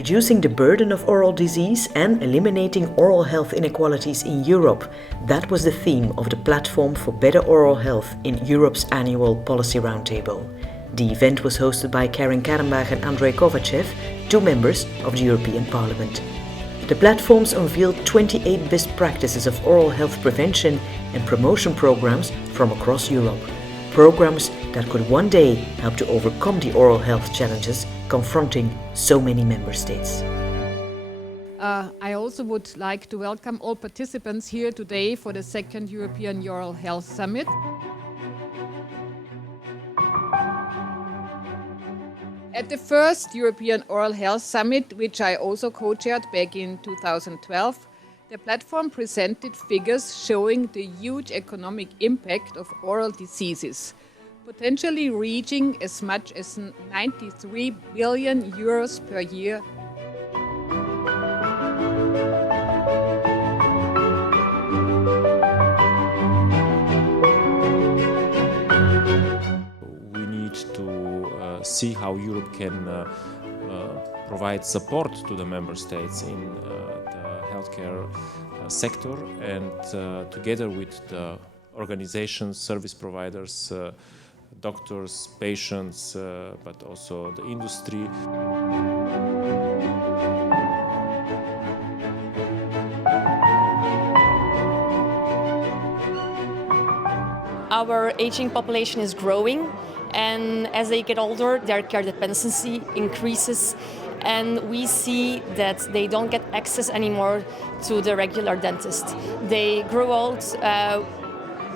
Reducing the burden of oral disease and eliminating oral health inequalities in Europe. That was the theme of the Platform for Better Oral Health in Europe's annual Policy Roundtable. The event was hosted by Karin Kadenbach and Andrei Kovachev, two members of the European Parliament. The platforms unveiled 28 best practices of oral health prevention and promotion programs from across Europe. Programs that could one day help to overcome the oral health challenges confronting so many member states. I also would like to welcome all participants here today for the second European Oral Health Summit. At the first European Oral Health Summit, which I also co-chaired back in 2012, the platform presented figures showing the huge economic impact of oral diseases, potentially reaching as much as 93 billion euros per year. We need to see how Europe can provide support to the member states in the healthcare sector, and together with the organizations, service providers, doctors, patients, but also the industry. Our aging population is growing, and as they get older, their care dependency increases, and we see that they don't get access anymore to the regular dentist. They grow old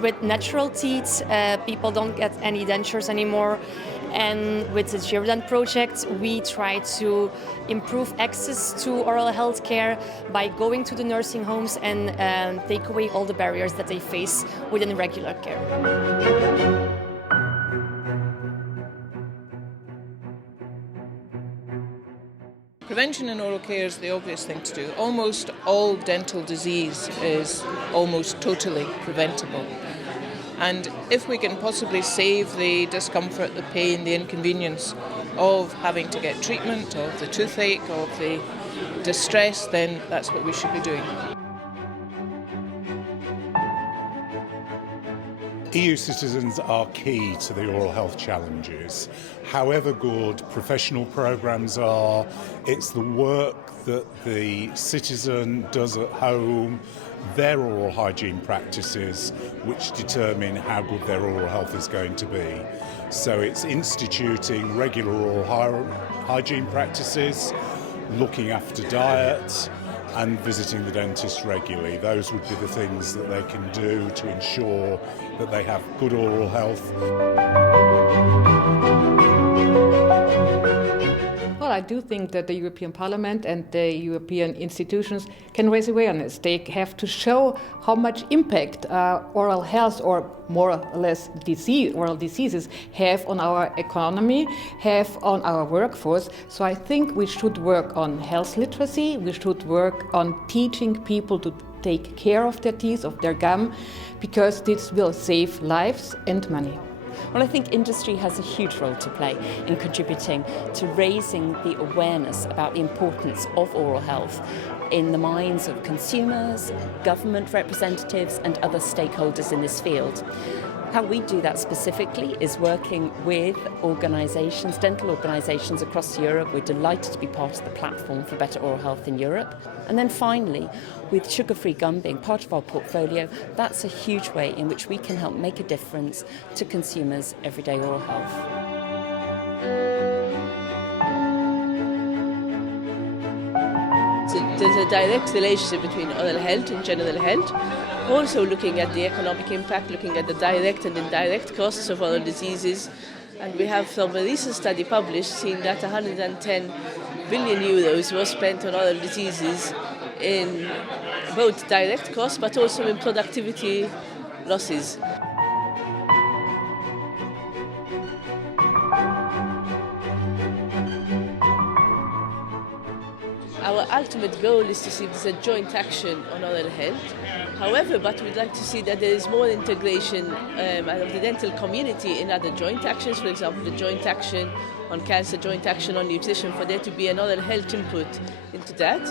with natural teeth, people don't get any dentures anymore. And with the Girodent project, we try to improve access to oral health care by going to the nursing homes and take away all the barriers that they face within regular care. Prevention in oral care is the obvious thing to do. Almost all dental disease is almost totally preventable. And if we can possibly save the discomfort, the pain, the inconvenience of having to get treatment, of the toothache, of the distress, then that's what we should be doing. EU citizens are key to the oral health challenges. However good professional programmes are, it's the work that the citizen does at home, their oral hygiene practices, which determine how good their oral health is going to be. So it's instituting regular oral hygiene practices, looking after diet, and visiting the dentist regularly. Those would be the things that they can do to ensure that they have good oral health. Well, I do think that the European Parliament and the European institutions can raise awareness. They have to show how much impact oral health, or more or less oral diseases, have on our economy, have on our workforce. So I think we should work on health literacy, we should work on teaching people to take care of their teeth, of their gum, because this will save lives and money. Well, I think industry has a huge role to play in contributing to raising the awareness about the importance of oral health in the minds of consumers, government representatives and other stakeholders in this field. How we do that specifically is working with organisations, dental organisations across Europe. We're delighted to be part of the Platform for Better Oral Health in Europe. And then finally, with sugar-free gum being part of our portfolio, that's a huge way in which we can help make a difference to consumers' everyday oral health. There's a direct relationship between oral health and general health. Also looking at the economic impact, looking at the direct and indirect costs of oral diseases. And we have from a recent study published seen that 110 billion euros was spent on oral diseases in both direct costs but also in productivity losses. Our ultimate goal is to see there's a joint action on oral health. However, but we'd like to see that there is more integration of the dental community in other joint actions, for example, the joint action on cancer, joint action on nutrition, for there to be an oral health input into that.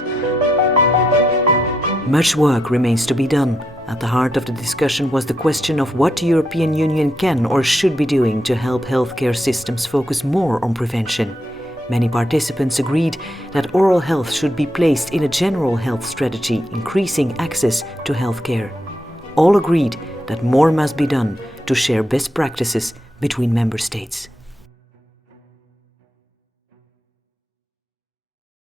Much work remains to be done. At the heart of the discussion was the question of what the European Union can or should be doing to help healthcare systems focus more on prevention. Many participants agreed that oral health should be placed in a general health strategy, increasing access to healthcare. All agreed that more must be done to share best practices between member states.